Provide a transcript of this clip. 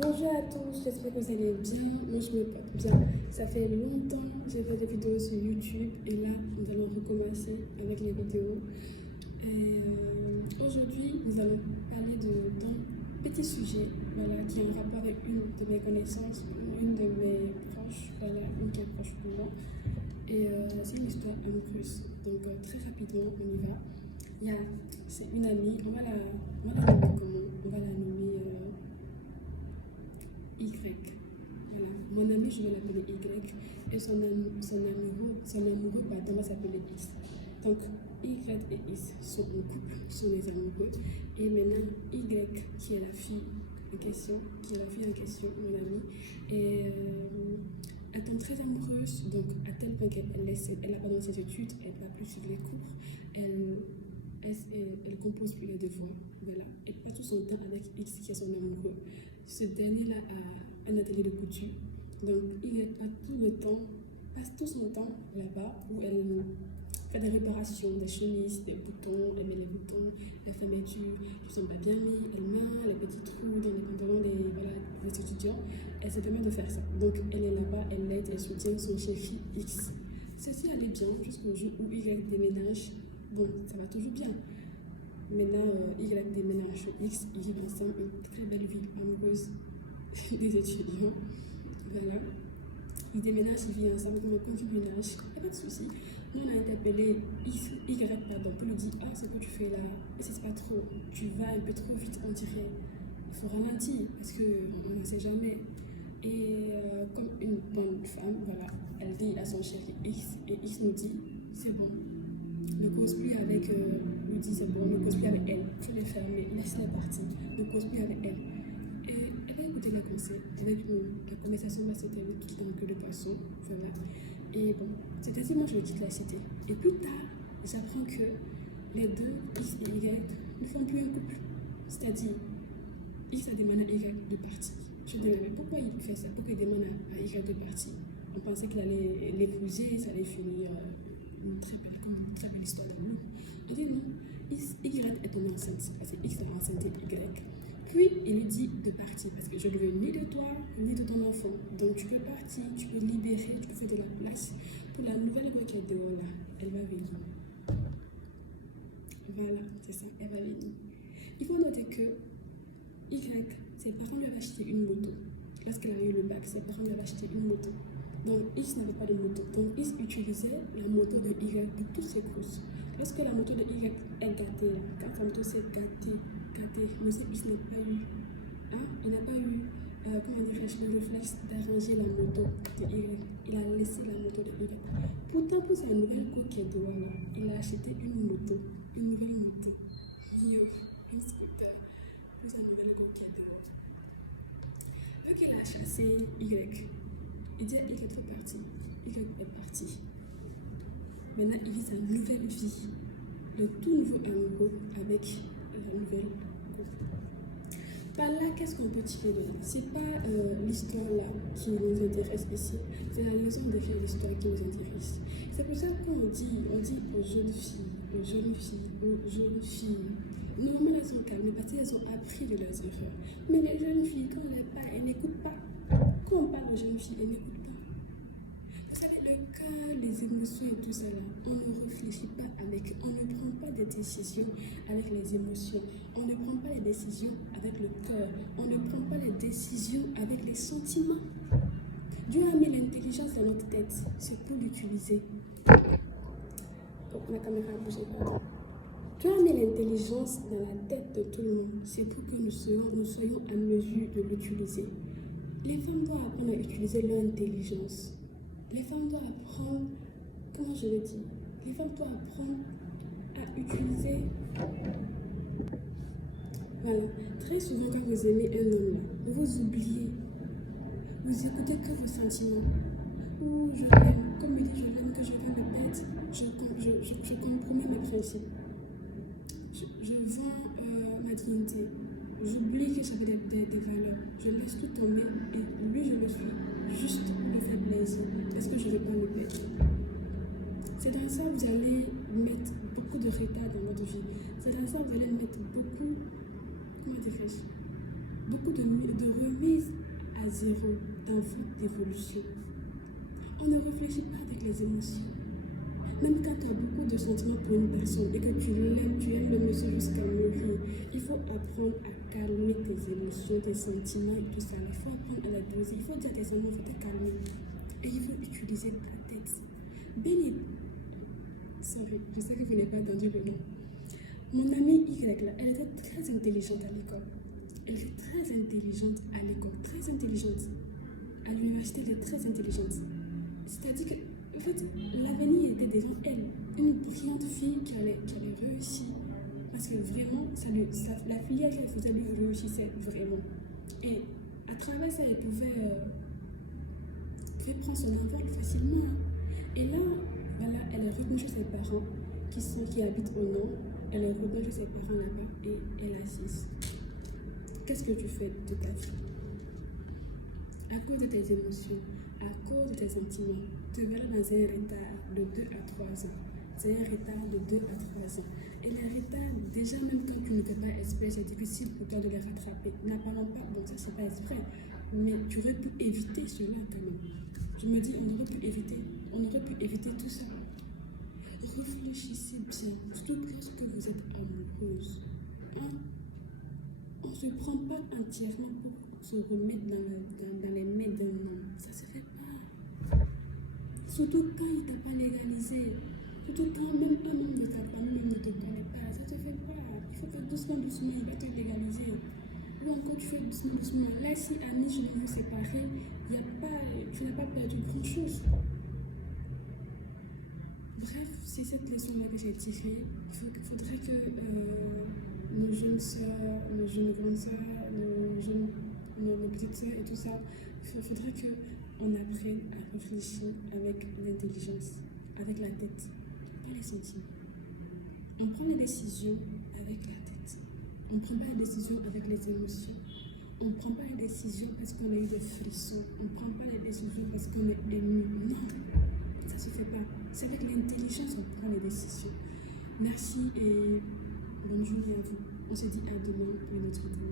Bonjour à tous, j'espère que vous allez bien. Moi je me porte bien. Ça fait longtemps que j'ai fait des vidéos sur YouTube et là nous allons recommencer avec les vidéos. Aujourd'hui nous allons parler d'un petit sujet qui est en rapport avec une de mes connaissances, une de mes proches, une qui est proche pour moi. C'est une histoire amoureuse. Donc très rapidement on y va. C'est une amie, on va la nommer comment? On va la nommer Y. Voilà. Mon ami, je vais l'appeler Y. Et son amoureux on va s'appeler X. Donc, Y et X sont en couple, sont les amoureux. Et maintenant, Y, qui est la fille en question, mon amie, elle tombe très amoureuse, donc à tel point qu'elle abandonne ses études, elle ne va plus suivre les cours, elle compose plus les devoirs, voilà, et passe tout son temps avec X qui est son amoureux. Ce dernier-là a un atelier de couture, donc il passe tout son temps là-bas où elle fait des réparations, des chemises, des boutons, elle met les boutons, la fermeture qui ne sont pas bien mis, elle met les petits trous dans les pantalons des étudiants, elle se permet de faire ça. Donc elle est là-bas, elle l'aide, elle soutient son chéri X. Ceci allait bien jusqu'au jour où Y déménage. Bon, ça va toujours bien. Maintenant, Y déménage chez X, ils vivent ensemble une très belle vie amoureuse des étudiants. Voilà. Ils déménagent, ils vivent ensemble comme un concubinage. Pas de souci. Nous, on a interpellé Y pour lui dire ah, ce que tu fais là, et c'est pas trop. Tu vas un peu trop vite, on dirait. Il faut ralentir parce qu'on ne sait jamais. Et comme une bonne femme, voilà, elle dit à son chéri X, et X nous dit c'est bon. Ne cause plus avec, lui dit c'est bon, ne cause plus avec elle, faut les fermer, laisse-la partir, ne cause plus avec elle. Et elle a écouté les conseils, avec nous, la conversation va se terminer tout dans le queue de poisson, voilà. Et bon, c'est ainsi moi je quitte la cité. Et plus tard, j'apprends que les deux, X et Y, ne font plus un couple. C'est-à-dire, X a demandé à Y de partir. Je me demandais pourquoi il fait ça, pourquoi il demande à Y de partir. On pensait qu'il allait l'épouser, ça allait finir une très belle histoire d'amour. Il dit non, Y est tombé enceinte, parce que X a enceinté Y. Puis il lui dit de partir, parce que je ne veux ni de toi, ni de ton enfant. Donc tu peux partir, tu peux libérer, tu peux faire de la place pour la nouvelle voix qui est dehors là. Elle va venir. Voilà, c'est ça, elle va venir. Il faut noter que Y, ses parents lui avaient acheté une moto. Lorsqu'elle a eu le bac, ses parents lui avaient acheté une moto. Donc X n'avait pas de moto. Donc X utilisait la moto de Y pour toutes ses courses. Lorsque la moto de Y est gâtée, quand sa moto s'est gâtée, monsieur X n'a pas eu, il n'a pas eu, le réflexe d'arranger la moto de Y. Il a laissé la moto de Y. Pourtant, pour sa nouvelle cour qui est dehors là, il a acheté une moto, une nouvelle moto. Un scooter pour sa nouvelle cour qui est dehors. Donc il a chassé Y. Il dit à Y faut partir. Y est parti. Maintenant, il vit sa nouvelle vie. Le tout nouveau amoureux avec la nouvelle couple. Par là, qu'est-ce qu'on peut tirer de là? C'est pas l'histoire là qui nous intéresse ici. C'est la raison de faire l'histoire qui nous intéresse. C'est pour ça qu'on dit aux jeunes filles, normalement elles sont calmes parce qu'elles ont appris de leurs erreurs. Mais les jeunes filles, quand on les parle, elles n'écoutent pas. Quand on parle aux jeunes filles, elles n'écoutent pas. Vous savez, le cœur, les émotions et tout ça là, on ne réfléchit pas avec, on ne prend pas des décisions avec les émotions, on ne prend pas les décisions avec le cœur, on ne prend pas les décisions avec les sentiments. Dieu a mis l'intelligence dans notre tête, c'est pour l'utiliser. Donc la caméra a bougé, pardon. Dieu a mis l'intelligence dans la tête de tout le monde, c'est pour que nous soyons à mesure de l'utiliser. Les femmes doivent apprendre à utiliser leur intelligence. Les femmes doivent apprendre, comment je le dis, les femmes doivent apprendre à utiliser. Voilà, très souvent quand vous aimez un homme là, vous oubliez, vous écoutez que vos sentiments. Ou je l'aime, comme il dit je l'aime, que je vais me perdre, je compromets mes principes. Je vends ma dignité. J'oublie que j'avais des valeurs. Je laisse tout tomber et lui, je le suis juste pour faire plaisir. Parce que je ne vais pas me perdre. C'est dans ça que vous allez mettre beaucoup de retard dans votre vie. C'est dans ça que vous allez mettre beaucoup, comment dirais-je, beaucoup de remises à zéro dans votre évolution. On ne réfléchit pas avec les émotions. Même quand tu as beaucoup de sentiments pour une personne et que tu aimes le monsieur jusqu'à mourir, il faut apprendre à calmer tes émotions, tes sentiments et tout ça. Il faut apprendre à la doser. Il faut dire à tes amis, il faut te calmer. Et il faut utiliser ta tête. Béni. Sorry, je sais que vous n'avez pas entendu le nom. Mon amie Y, là, elle était très intelligente à l'école. Elle était très intelligente à l'école, très intelligente. À l'université, elle est très intelligente. C'est-à-dire que, en fait, l'avenir était devant elle. Une brillante fille qui allait réussir. Parce que vraiment, la filière qu'elle faisait lui réussissait vraiment. Et à travers ça, elle pouvait prendre son envol facilement. Et là, voilà, elle est retenue chez ses parents qui habitent au nord. Elle est retenue chez ses parents là-bas et elle assise. Qu'est-ce que tu fais de ta vie? À cause de tes émotions, à cause de tes sentiments, tu verras dans un retard de 2 à 3 ans. C'est un retard de 2 à 3 ans. Et les retards, déjà même quand tu ne fais pas exprès, c'est difficile pour toi de les rattraper. N'apparemment pas, bon ça c'est pas exprès, mais tu aurais pu éviter cela quand même. Je me dis, on aurait pu éviter tout ça. Réfléchissez bien, surtout lorsque vous êtes amoureuse. Hein? On ne se prend pas entièrement pour se remettre dans les mains d'un homme. Ça ne se fait pas. Surtout quand il ne t'a pas légalisé. Surtout quand même un homme de ta famille même ne te connaît pas. Ça ne se fait pas. Il faut que doucement, il va te légaliser. Ou encore tu fais doucement. Là, si Annie, je vais vous séparer, tu n'as pas perdu grand-chose. Bref, c'est cette leçon-là que j'ai tirée. Il faudrait que nos jeunes soeurs, nos jeunes grandes soeurs, nos petites soeurs et tout ça, il faudrait qu'on apprenne à réfléchir avec l'intelligence, avec la tête, pas les sentiments. On prend les décisions avec la tête. On ne prend pas les décisions avec les émotions. On ne prend pas les décisions parce qu'on a eu des frissons. On ne prend pas les décisions parce qu'on est ému. Non, ça ne se fait pas. C'est avec l'intelligence qu'on prend les décisions. Merci et bonne journée à vous. On se dit à demain pour une autre vidéo.